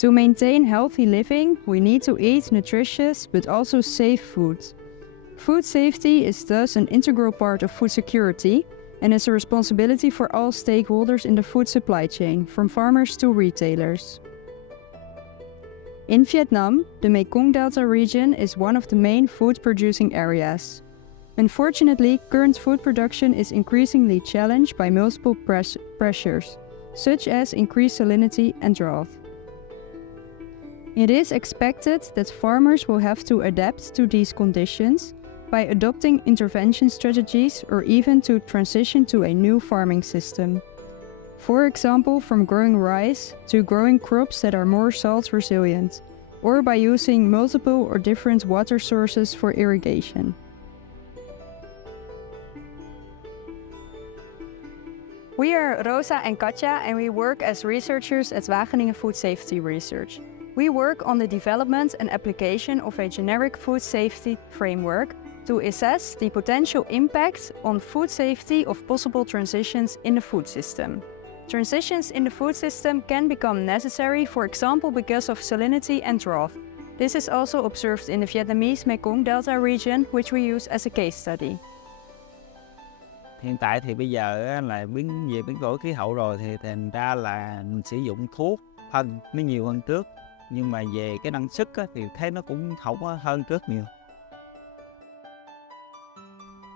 To maintain healthy living, we need to eat nutritious but also safe food. Food safety is thus an integral part of food security and is a responsibility for all stakeholders in the food supply chain, from farmers to retailers. In Vietnam, the Mekong Delta region is one of the main food-producing areas. Unfortunately, current food production is increasingly challenged by multiple pressures, such as increased salinity and drought. It is expected that farmers will have to adapt to these conditions by adopting intervention strategies or even to transition to a new farming system. For example, from growing rice to growing crops that are more salt resilient, or by using multiple or different water sources for irrigation. We are Rosa and Katja and we work as researchers at Wageningen Food Safety Research. We work on the development and application of a generic food safety framework to assess the potential impact on food safety of possible transitions in the food system. Transitions in the food system can become necessary, for example, because of salinity and drought. This is also observed in the Vietnamese Mekong Delta region, which we use as a case study. Hiện tại thì bây giờ là biến đổi khí hậu rồi thì thành ra là mình sử dụng thuốc phân nó nhiều hơn trước, nhưng mà về cái năng suất thì thấy nó cũng không có hơn trước nhiều.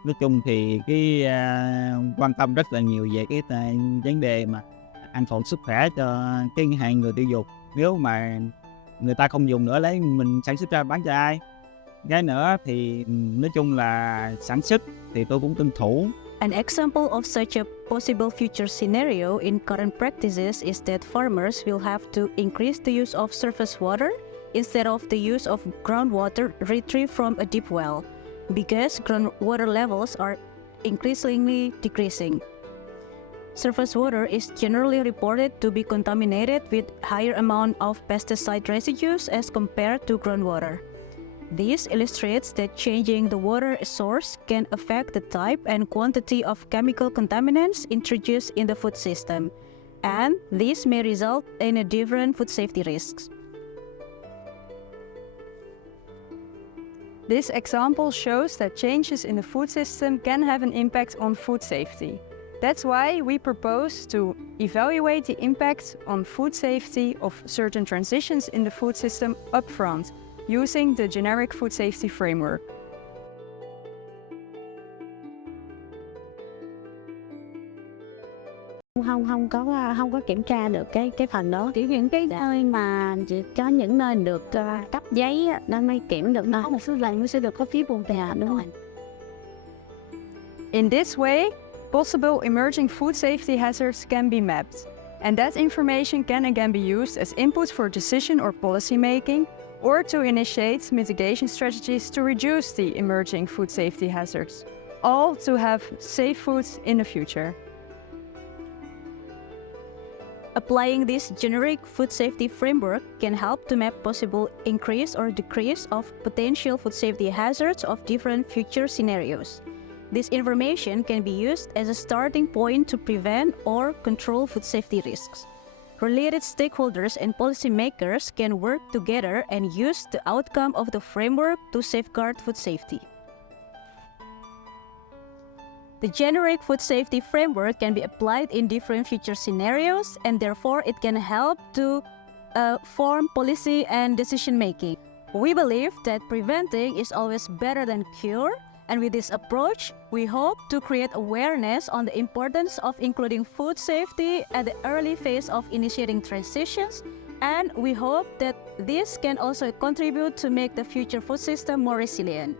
Nói chung thì quan tâm rất là nhiều về cái vấn đề mà an toàn sức khỏe cho cái hàng người tiêu dùng. Nếu mà người ta không dùng nữa, lấy mình sản xuất ra bán cho ai? Cái nữa thì nói chung là sản xuất thì tôi cũng tuân thủ. An example of such a possible future scenario in current practices is that farmers will have to increase the use of surface water instead of the use of groundwater retrieved from a deep well, because groundwater levels are increasingly decreasing. Surface water is generally reported to be contaminated with higher amount of pesticide residues as compared to groundwater. This illustrates that changing the water source can affect the type and quantity of chemical contaminants introduced in the food system, and this may result in a different food safety risks. This example shows that changes in the food system can have an impact on food safety. That's why we propose to evaluate the impact on food safety of certain transitions in the food system upfront, using the generic food safety framework. Không có kiểm tra được cái phần đó. Chỉ những cái nơi mà chỉ có những nơi được cấp giấy nó mới kiểm được thôi. Một số lần nó sẽ được có phiếu bù tè, đúng không? In this way, possible emerging food safety hazards can be mapped, and that information can again be used as input for decision or policy making, or to initiate mitigation strategies to reduce the emerging food safety hazards, all to have safe foods in the future. Applying this generic food safety framework can help to map possible increase or decrease of potential food safety hazards of different future scenarios. This information can be used as a starting point to prevent or control food safety risks. Related stakeholders and policymakers can work together and use the outcome of the framework to safeguard food safety. The generic food safety framework can be applied in different future scenarios, and therefore it can help to form policy and decision making. We believe that preventing is always better than cure, and with this approach, we hope to create awareness on the importance of including food safety at the early phase of initiating transitions, and we hope that this can also contribute to make the future food system more resilient.